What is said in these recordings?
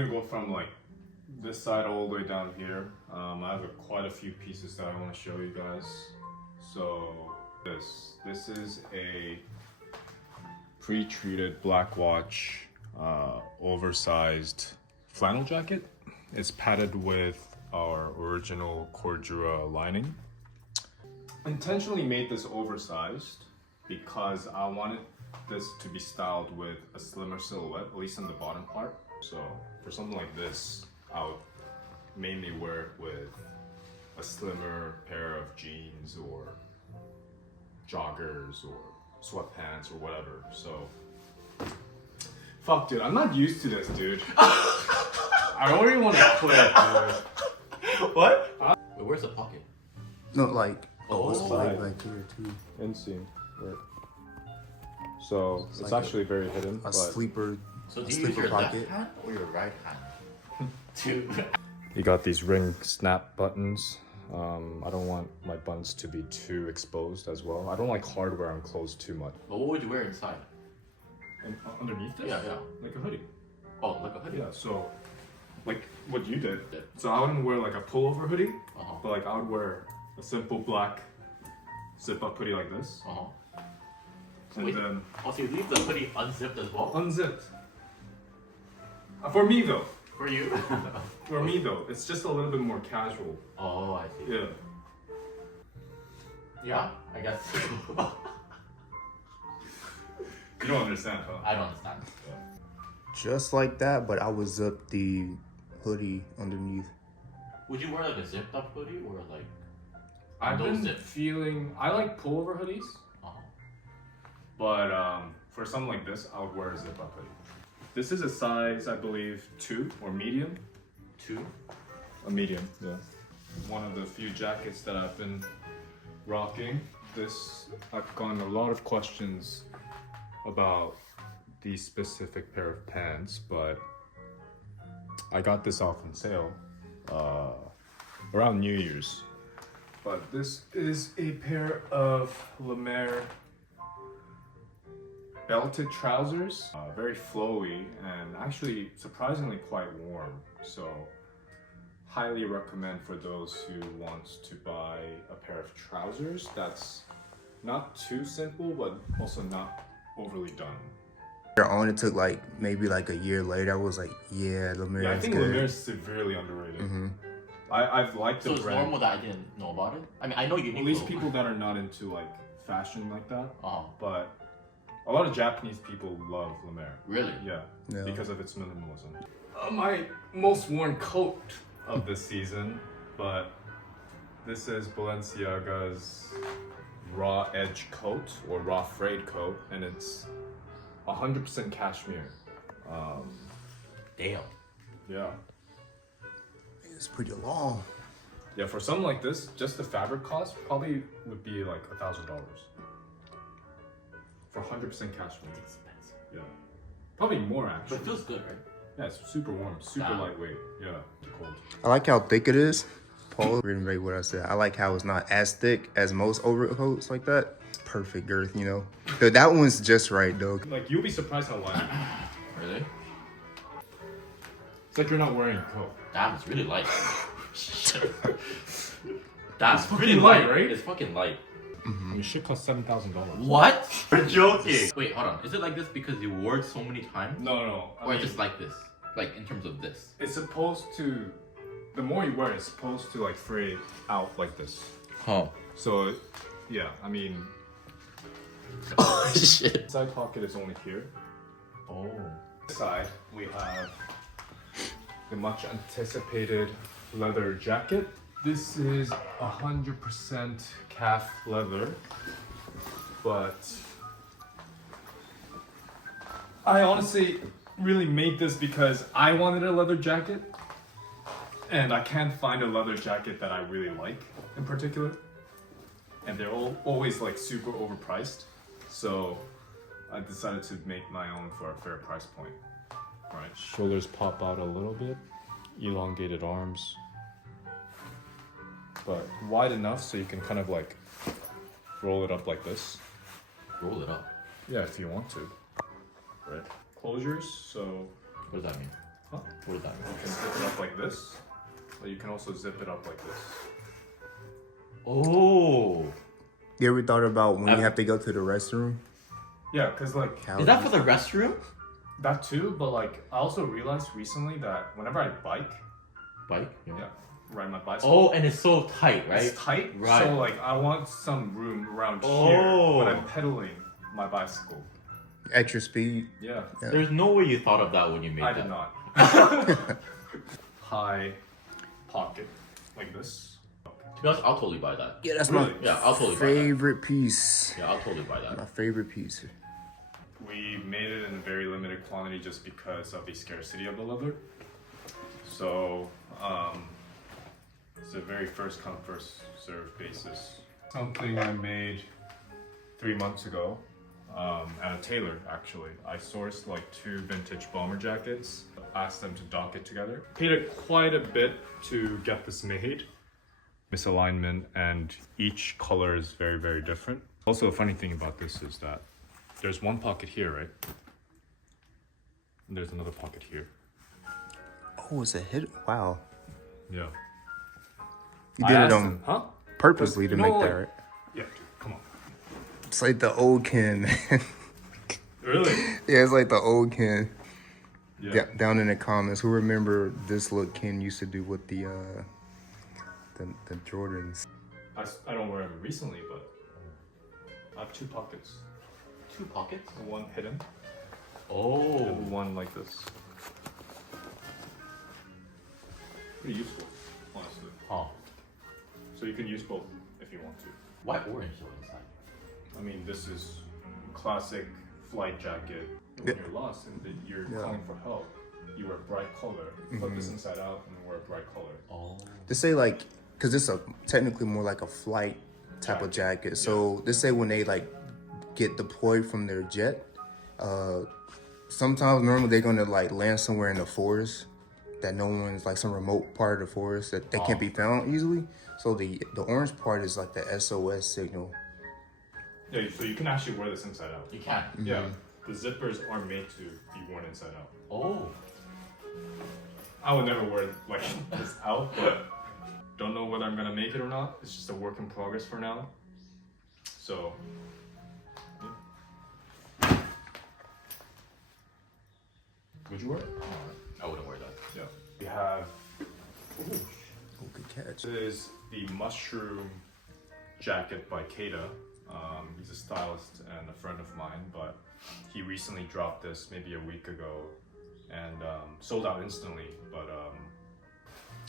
I'm gonna go from like this side all the way down here. I have quite a few pieces that I want to show you guys. So this is a pre-treated black watch, oversized flannel jacket. It's padded with our original Cordura lining. Intentionally made this oversized because I wanted this to be styled with a slimmer silhouette, at least in the bottom part. So for something like this, I would mainly wear it with a slimmer pair of jeans or joggers or sweatpants or whatever. So fuck, dude, I'm not used to this, dude. I already want to quit, dude. What? Wait, where's the pocket? No, like side. like here too. Inseam, right? So it's like actually very hidden. A but sleeper. So a do you use sleeper your pocket. left hand or your right hand? you got these ring snap buttons. I don't want my buttons to be too exposed as well. I don't like hardware on clothes too much. But what would you wear inside? And underneath this? Yeah. Like a hoodie. Oh, like a hoodie? Yeah, so like what you did. So I wouldn't wear like a pullover hoodie, but like I would wear a simple black zip-up hoodie like this. And wait, then also you leave the hoodie unzipped as well? unzipped. For me though. For you? For me though, it's just a little bit more casual. Oh, I see. Yeah. Yeah, I guess. You don't understand, huh? I don't understand. Just like that, but I would zip the hoodie underneath. Would you wear like a zipped up hoodie or like I've no been zip? feeling, I like pullover hoodies, but for something like this, I would wear a zip-up hoodie. This is a size, I believe, 2 or medium. 2? A medium, yeah. One of the few jackets that I've been rocking. I've gotten a lot of questions about the specific pair of pants, but I got this off on sale around New Year's. But this is a pair of La Mer belted trousers, very flowy and actually surprisingly quite warm. So highly recommend for those who want to buy a pair of trousers that's not too simple but also not overly done. On it took like maybe like a year later. I was like, yeah, La Mer Yeah, I is think good. La Mer is severely underrated. I've liked the So it's brand. normal that I didn't know about it? I mean, I know you At least people that are not into like fashion like that, but a lot of Japanese people love La Mer. Really? Yeah, Yeah. because of its minimalism. My most worn coat of this season, but this is Balenciaga's raw edge coat or raw frayed coat, and it's 100% cashmere. Damn. Yeah. It's pretty long. Yeah, for something like this, just the fabric cost probably would be like $1,000 for 100% cashmere. It's expensive. Yeah, probably more actually. But it feels good, right? Yeah, it's super warm, super lightweight. Yeah, cold. I like how thick it is. Paul reiterate what I said. I like how it's not as thick as most overcoats like that. It's perfect girth, you know. That one's just right though. Like you'll be surprised how light. Really? It's like you're not wearing a coat. Damn, it's really light. That's fucking pretty light, light, right? It's fucking light. I mean, shit costs $7,000. What? You're joking. Wait, hold on. Is it like this because you wore it so many times? No. Or just like this? Like in terms of this? It's supposed to. The more you wear it, it's supposed to like fray out like this. Huh. So, yeah, I mean. Oh shit. Side pocket is only here. Oh. This side we have the much anticipated leather jacket. This is 100% calf leather, but I honestly really made this because I wanted a leather jacket, and I can't find a leather jacket that I really like in particular, and they're always like super overpriced, so I decided to make my own for a fair price point. Right. Shoulders pop out a little bit, elongated arms, but wide enough so you can kind of like roll it up like this. Roll it up. Yeah, if you want to. Right. Closures, so What does that mean? Huh? What is that? You can zip it up like this, or you can also zip it up like this. Oh. You ever thought about when you have to go to the restroom? Yeah, cause like How Is that for the restroom? that too, but like I also realized recently that whenever I bike, Bike? yeah, ride my bicycle. Oh, and it's so tight, right? It's tight, Right. so like I want some room around here Oh. when I'm pedaling my bicycle. extra speed? Yeah, There's no way you thought of that when you made I that. did not. High pocket like this. To be honest, I'll totally buy that. Yeah, that's Really? Yeah, I'll totally buy favorite piece. that. Yeah, I'll totally buy that. My favorite piece. We made it in a very limited quantity just because of the scarcity of the leather. So it's a very first come first serve basis. Something I made 3 months ago at a tailor actually. I sourced like 2 vintage bomber jackets, asked them to dock it together. Paid it quite a bit to get this made. Misalignment, and each color is very, very different. Also, a funny thing about this is that there's one pocket here, right? And there's another pocket here. Oh, it's a hit. Wow. Yeah. You I did it asked on them, huh? purposely to You make know, that, like- right? Yeah, dude, come on. It's like the old Ken, man. Really? Yeah, it's like the old Ken. Yeah. Down in the comments, who remember this look Ken used to do with the Jordans? I don't wear them recently, but I have 2 pockets. 2 pockets? One hidden Oh. and one like this. Pretty useful, honestly. Huh. So you can use both if you want to. Why orange though inside? I mean, this is classic flight jacket. When Yeah. you're lost and you're Yeah. calling for help, you wear a bright color. Flip this inside out and wear a bright color. Oh. To say like, cause this is technically more like a flight type of jacket. So they say when they like get deployed from their jet, sometimes normally they're gonna like land somewhere in the forest that no one's like some remote part of the forest that they can't be found easily. So the orange part is like the SOS signal. Yeah, so you can actually wear this inside out. You can. Yeah, the zippers are made to be worn inside out. Oh. I would never wear like this out, but don't know whether I'm gonna make it or not. It's just a work in progress for now. So, Would you wear it? I wouldn't wear that. yeah. We have, Oh, good catch. this is the mushroom jacket by Keita. He's a stylist and a friend of mine, but he recently dropped this maybe a week ago and sold out instantly. But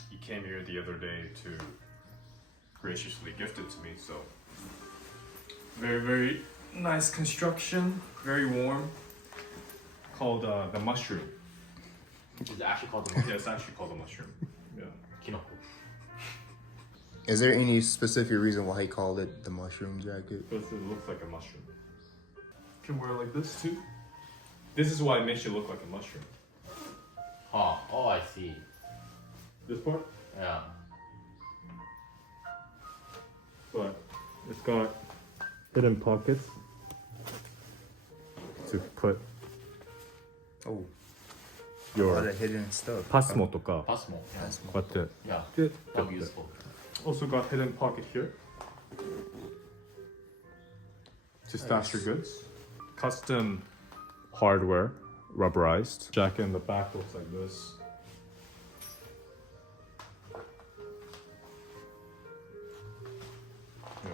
he came here the other day to graciously gift it to me. So very, very nice construction, very warm. Called the mushroom. Is it actually called the Yeah, it's actually called the mushroom. Yeah. Kinoko? Is there any specific reason why he called it the mushroom jacket? Because it looks like a mushroom. You can wear it like this too. This is why it makes you look like a mushroom. Huh. Oh, I see. This part? Yeah. But it's got hidden pockets to put Oh, a lot your of hidden stuff. パスモとか Possible. Yeah. こうやって Yeah. で That'll be useful. Also got hidden pocket here to stash your goods. Custom hardware, rubberized. Jacket in the back looks like this. Yeah.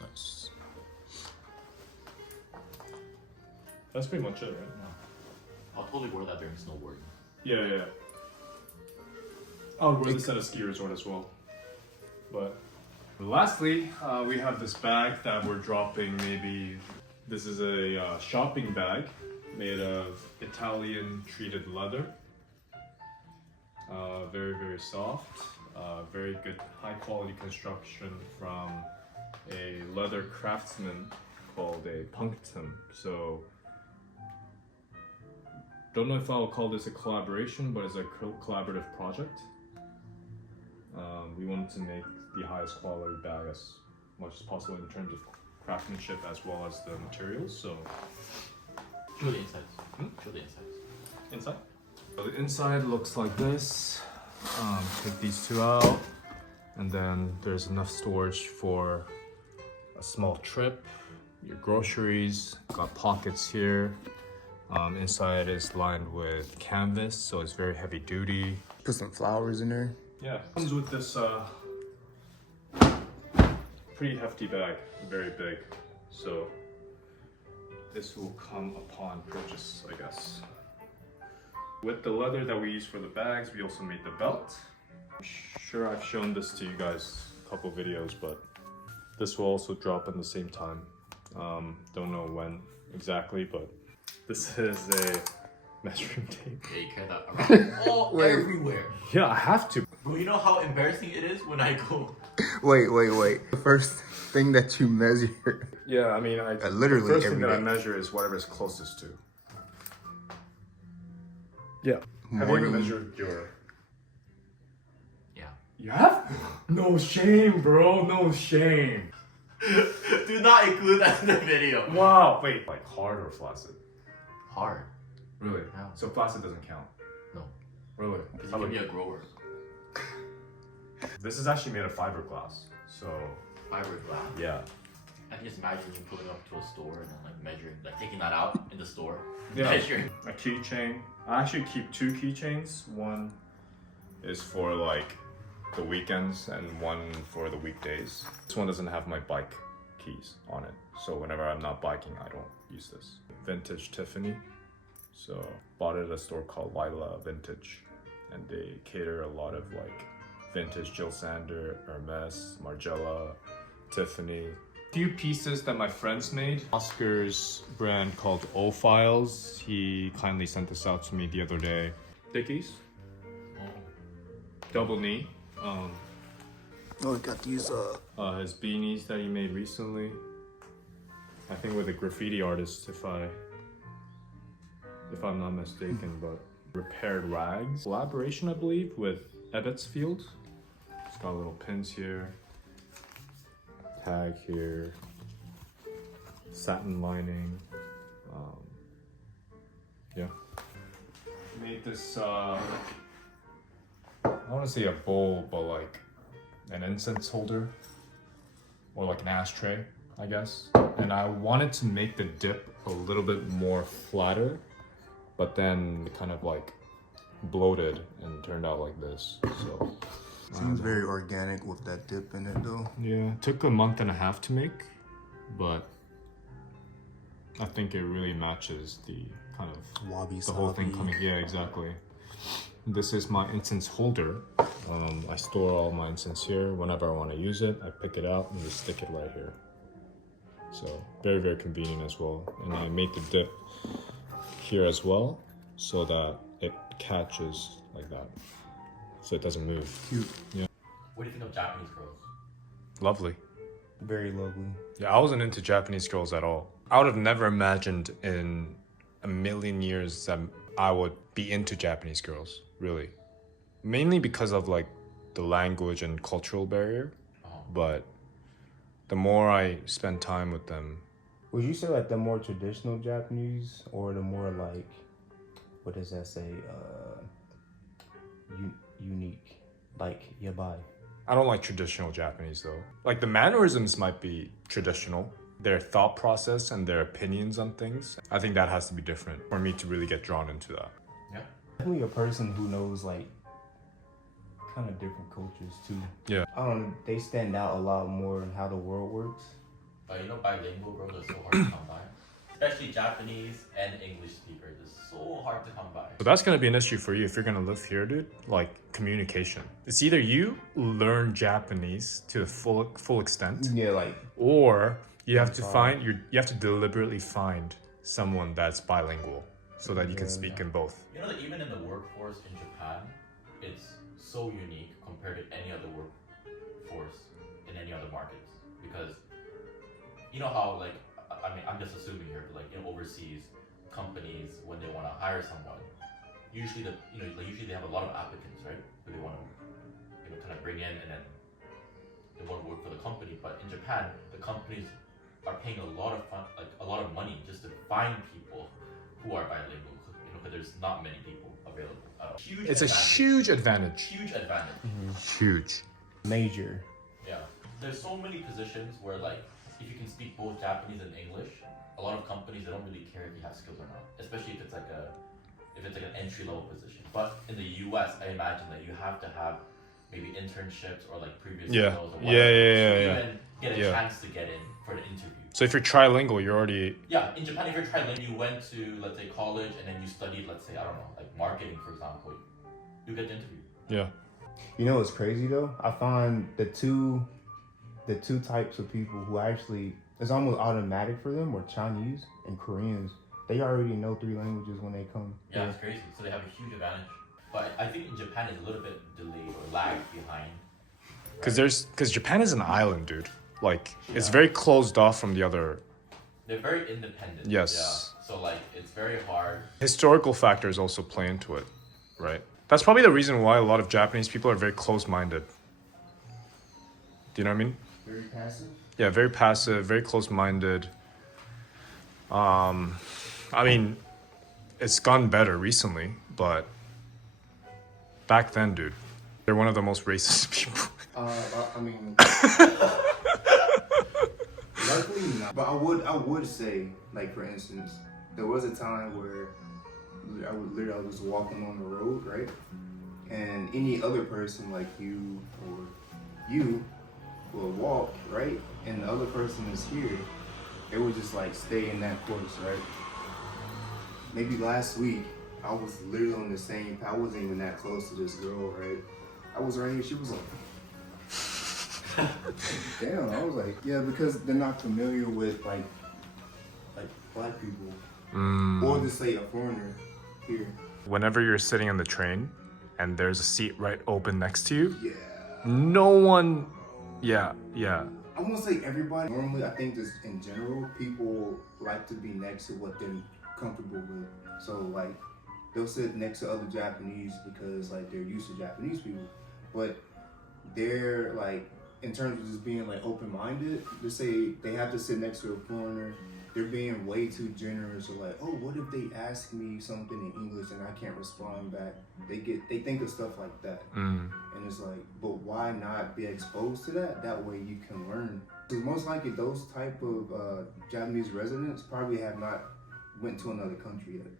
Nice. That's pretty much it, right? I'll totally wear that during snowboarding. Yeah. I would wear this at a ski resort as well. But lastly, we have this bag that we're dropping maybe. This is a shopping bag made of Italian treated leather. Very, very soft. Very good high quality construction from a leather craftsman called a Punctum. So don't know if I'll call this a collaboration, but it's a collaborative project. We wanted to make the highest quality bag as much as possible in terms of craftsmanship as well as the materials. So Show the insides. Show the insides. Inside? So the inside looks like this. Take these two out, and then there's enough storage for a small trip, your groceries, got pockets here. Inside is lined with canvas, so it's very heavy duty. Put some flowers in there. Yeah, comes with this pretty hefty bag, very big. So this will come upon purchase, I guess. With the leather that we use for the bags, we also made the belt. I'm sure I've shown this to you guys a couple videos, but this will also drop in the same time. Don't know when exactly, but this is a measuring tape. Yeah, you carry that around all Wait. everywhere. Yeah, I have to. Bro, you know how embarrassing it is when I go. Wait. The first thing that you measure. Yeah, I mean, Literally the first thing every that I day. measure is whatever's closest to. Yeah. Have you Morning. ever measured your... Yeah. You have? No shame, bro. No shame. Do not include that in the video. Wow. Wait, like hard or flaccid? Hard. Really? Yeah. So flaccid doesn't count? No. Really? Because How you can about be a grower. This is actually made of fiberglass. So, Fiberglass. yeah. I can just imagine you pulling up to a store and then like measuring, like taking that out in the store. Yeah. Measuring. A keychain. I actually keep two keychains. One is for like the weekends and one for the weekdays. This one doesn't have my bike keys on it. So whenever I'm not biking, I don't use this. Vintage Tiffany. So bought it at a store called Lila Vintage. And they cater a lot of like vintage Jill Sander, Hermes, Margiela, Tiffany. Few pieces that my friends made. Oscar's brand called O-Files. He kindly sent this out to me the other day. Dickies. Double knee. Oh, I got these. His beanies that he made recently. I think with a graffiti artist, if I'm not mistaken, but repaired rags. Collaboration, I believe, with Ebbetsfield. It's got little pins here. Tag here. Satin lining. Yeah. Made this, I want to say a bowl, but like an incense holder. Or like an ashtray, I guess. And I wanted to make the dip a little bit more flatter, but then kind of like bloated and turned out like this. So Seems very organic with that dip in it though. yeah, it took a month and a half to make, but I think it really matches the kind of Wabi the whole thing sabi. coming. Yeah, exactly. This is my incense holder. I store all my incense here. Whenever I want to use it, I pick it out and just stick it right here. So very, very convenient as well. And I made the dip here as well so that it catches like that. So it doesn't move. Cute. Yeah. What do you think of Japanese girls? Lovely. Very lovely. Yeah, I wasn't into Japanese girls at all. I would have never imagined in a million years that I would be into Japanese girls, really. Mainly because of like the language and cultural barrier. But the more I spend time with them, Would you say like the more traditional Japanese or the more like, what does that say? Unique, like yabai. I don't like traditional Japanese though. Like the mannerisms might be traditional. Their thought process and their opinions on things, I think that has to be different for me to really get drawn into that. Yeah. Definitely a person who knows like kind of different cultures too. Yeah. I don't know, they stand out a lot more in how the world works. But you know, bilingual girls are so hard to come by. Especially Japanese and English speakers. It's so hard to come by. But that's gonna be an issue for you if you're gonna live here, dude. Like communication. It's either you learn Japanese to the full extent, Yeah, like or you have to you have to deliberately find someone that's bilingual so that you can speak in both. You know that even in the workforce in Japan, it's so unique compared to any other workforce in any other markets. Because you know how like, I mean, I'm just assuming here, but like in overseas companies, when they want to hire someone, usually usually they have a lot of applicants, right? Who they want to, kind of bring in, and then they want to work for the company. But in Japan, the companies are paying a lot of money just to find people who are bilingual, because there's not many people available at all. Huge It's a advantage. huge advantage. Huge advantage. Huge. Major. Yeah. There's so many positions where like if you can speak both Japanese and English, a lot of companies they don't really care if you have skills or not, especially if it's like an entry level position. But in the US, I imagine that you have to have maybe internships or like previous Yeah. skills or Yeah, whatever yeah, to yeah, even get a Yeah. chance to get in for the interview. So if you're trilingual, you're already Yeah, in Japan, if you're trilingual, you went to let's say college and then you studied, let's say I don't know, like marketing for example, you get the interview. yeah. You know what's crazy though? I find the two types of people who actually it's almost automatic for them are Chinese and Koreans. They already know 3 languages when they come. Yeah, it's crazy. So they have a huge advantage. But I think in Japan it's a little bit delayed or lagged behind. Because Japan is an island, dude. Like it's very closed off from the other. They're very independent. Yes. Yeah. So like it's very hard. Historical factors also play into it, right? That's probably the reason why a lot of Japanese people are very close-minded. Do you know what I mean? Very passive. Yeah, very passive, very close-minded. I mean, it's gotten better recently, but back then, dude, they're one of the most racist people. I mean, luckily not. But I would say, like for instance, there was a time where I was walking on the road, right, and any other person like you or you will walk, right, and the other person is here. It would just like stay in that course, right? Maybe last week I was literally on the same. I wasn't even that close to this girl, right? I was right here. She was like. Damn, I was like, yeah, because they're not familiar with like black people, or to say a foreigner here. Whenever you're sitting on the train and there's a seat right open next to you, Yeah. no one, yeah. I won't say everybody. Normally, I think just in general, people like to be next to what they're comfortable with. So like, they'll sit next to other Japanese because like they're used to Japanese people, but they're like. In terms of just being like open-minded, they say they have to sit next to a foreigner. They're being way too generous. Or like, oh, what if they ask me something in English and I can't respond back? They think of stuff like that, and it's like, but why not be exposed to that? That way you can learn. Because most likely those type of Japanese residents probably have not went to another country yet.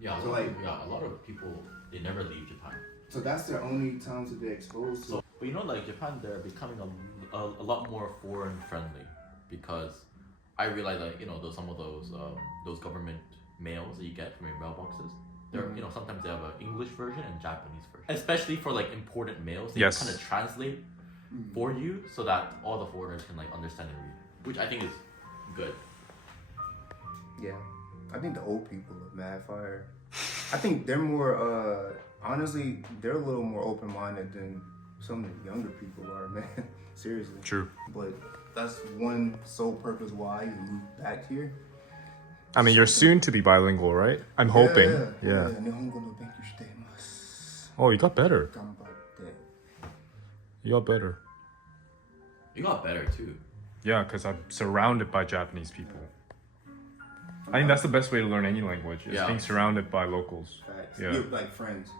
Yeah, So a lot of people they never leave Japan. So that's their only time to be exposed to. So, but you know, like Japan, they're becoming a lot more foreign friendly because I realize, like some of those government mails that you get from your mailboxes, they're sometimes they have an English version and Japanese version, especially for like important mails. They kind of translate for you so that all the foreigners can like understand and read, which I think is good. Yeah, I think the old people of Mad Fire. I think they're more. Honestly, they're a little more open-minded than some of the younger people are, man. Seriously. True. But that's one sole purpose why you moved back here. I mean, you're soon to be bilingual, right? I'm hoping. Yeah. Oh, you got better. You got better. You got better too. Yeah, because I'm surrounded by Japanese people. I think that's the best way to learn any language, is being surrounded by locals. Facts. Yeah. You're like friends.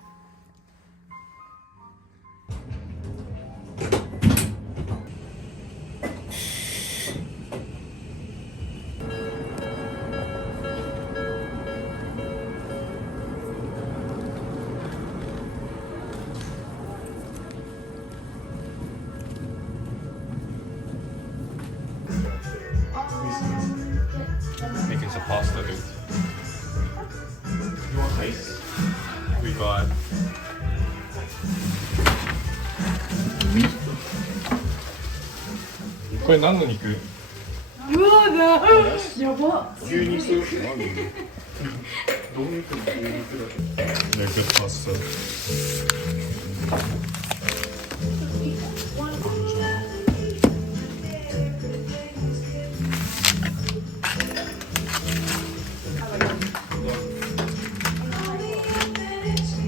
Making some pasta, dude. You want ice? We got meat. これ何の肉？うわだやば牛肉。どういうこと牛肉だけ？ They're good pasta.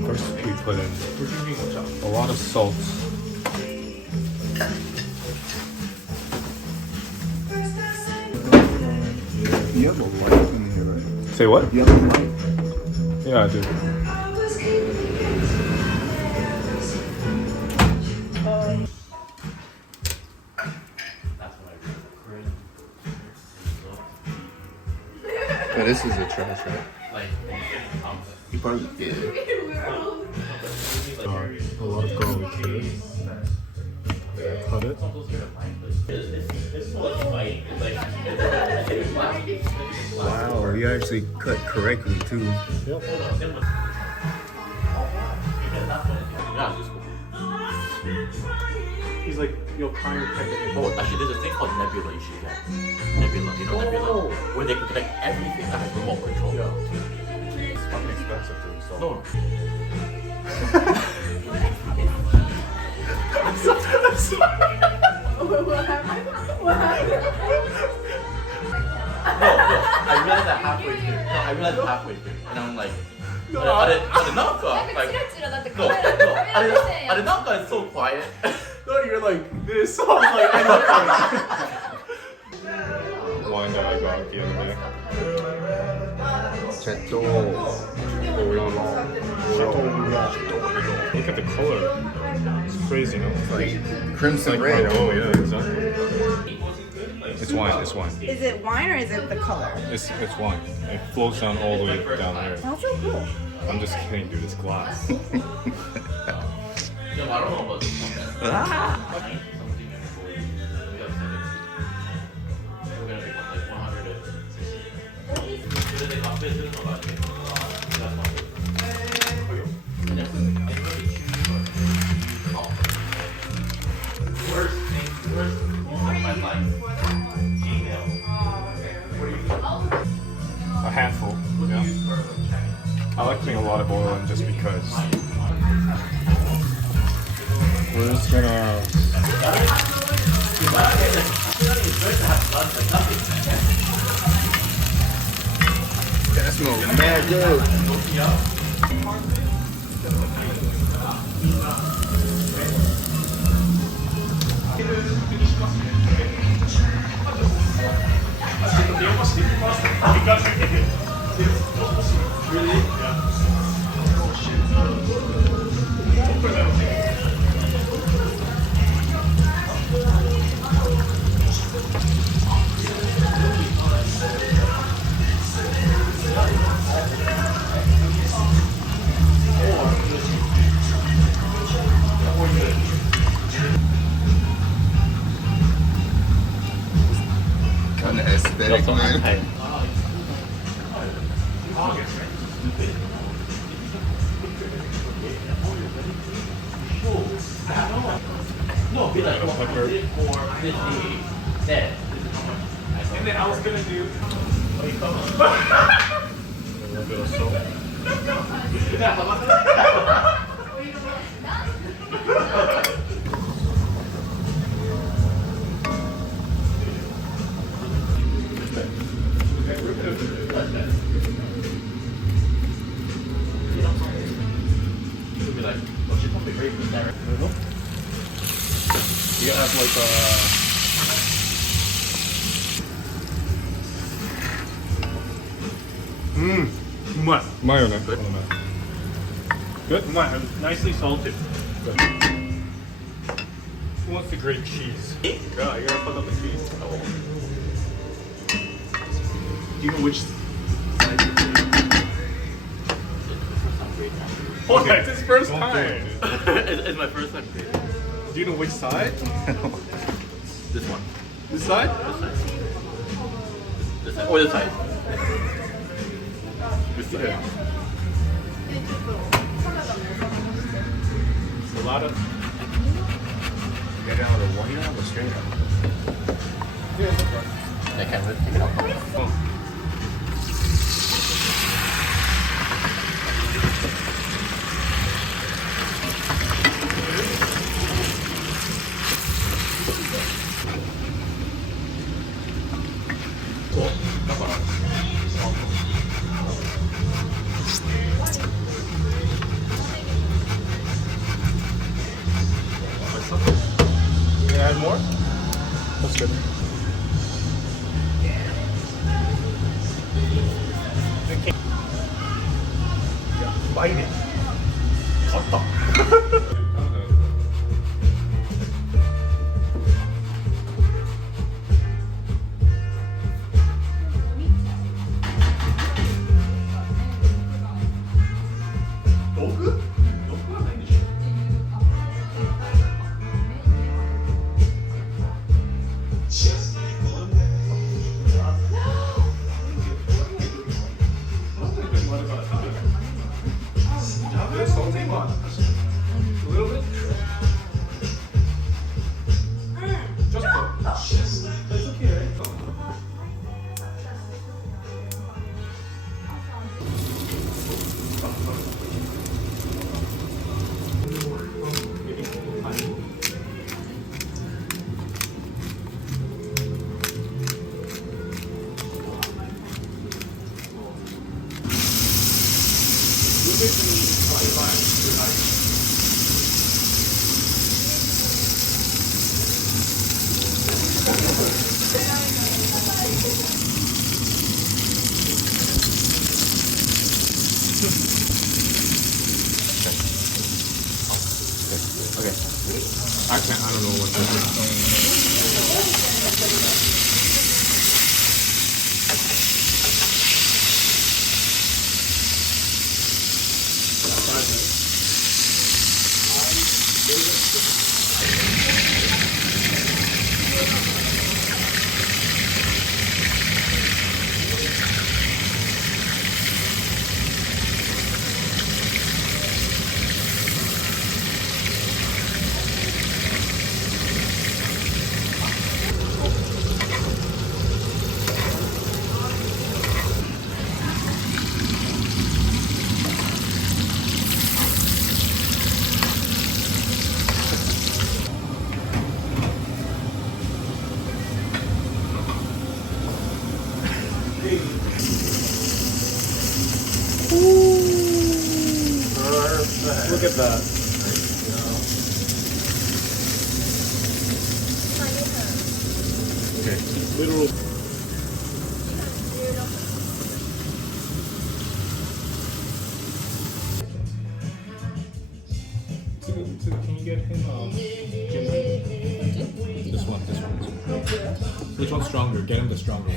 First, we put in a lot of salt. You have a wife in here, right? Say what? You have a mic? Yeah, I do. But this is a trash, right? Like, You probably did. A lot of garlic here. Cut it. it's so exciting. It's like, Wow, you actually cut correctly too. Yep. He's like, your pyrotechnic. Oh, actually, there's a thing called nebula you should get. Nebula, you know nebula? Where they can connect everything that has remote control. Yeah. It's fucking expensive to install. No. No, I realized that halfway through. No, I realized it halfway through. And I'm like, no, I did not go. Like, no, I did not go. It's so quiet. No, you're like this. So I'm like, I know. Wine that I got the other day. Look at the color. It's crazy, no? It's like Crimson like red. oh yeah, exactly. It's wine. It's wine. Is it wine or is it the color? It's wine. It flows down all the way down there. That's so cool. I'm just kidding, dude. It's glass. Yeah, but I don't know about this one. We're gonna pick up like 100. Worst thing of my life. Gmail. A handful. Yeah. I like putting a lot of oil in just because. We're just gonna. That smells mad good. Kind of aesthetic, man. No, be like, well, Pepper. I did it for this day. Said, And then I was gonna do. A little bit of salt. you'll be like, oh, she's probably great with that. You gotta have like What? mayonnaise. Good? Nicely salted. Good. Who wants the great cheese? Me? Yeah, you're gonna fuck up the cheese. Do you know which? Oh, It's his first Don't do time. it, It's my first time doing it. Do you know which side? This one. This side? This side. Or this side. This side. Salada. Get out of the one, you don't have a straight up. I can't really take it out. Can I add more? That's good. fighting. 갔다. 너그? 너그가 아니지. There's something on. A little bit. Just a. That's okay, right? Okay. I don't know what to do. Look at that. Okay, literal. Can you get him this one, this one. Which one's stronger? Get him the stronger one.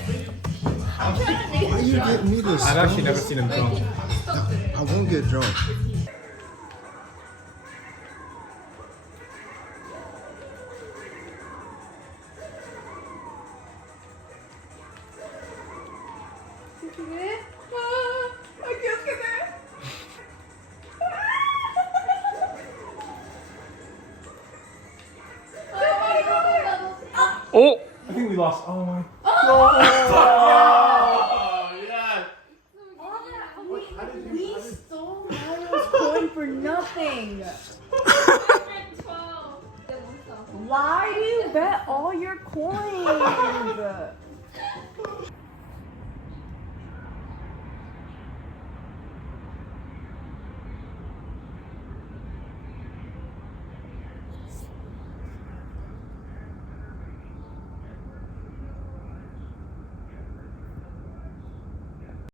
Why you get me this? I've actually never seen him drunk. I won't get drunk. Oh! I think we lost. Oh my. We stole Mario's coin for nothing. Why do you bet all your coins?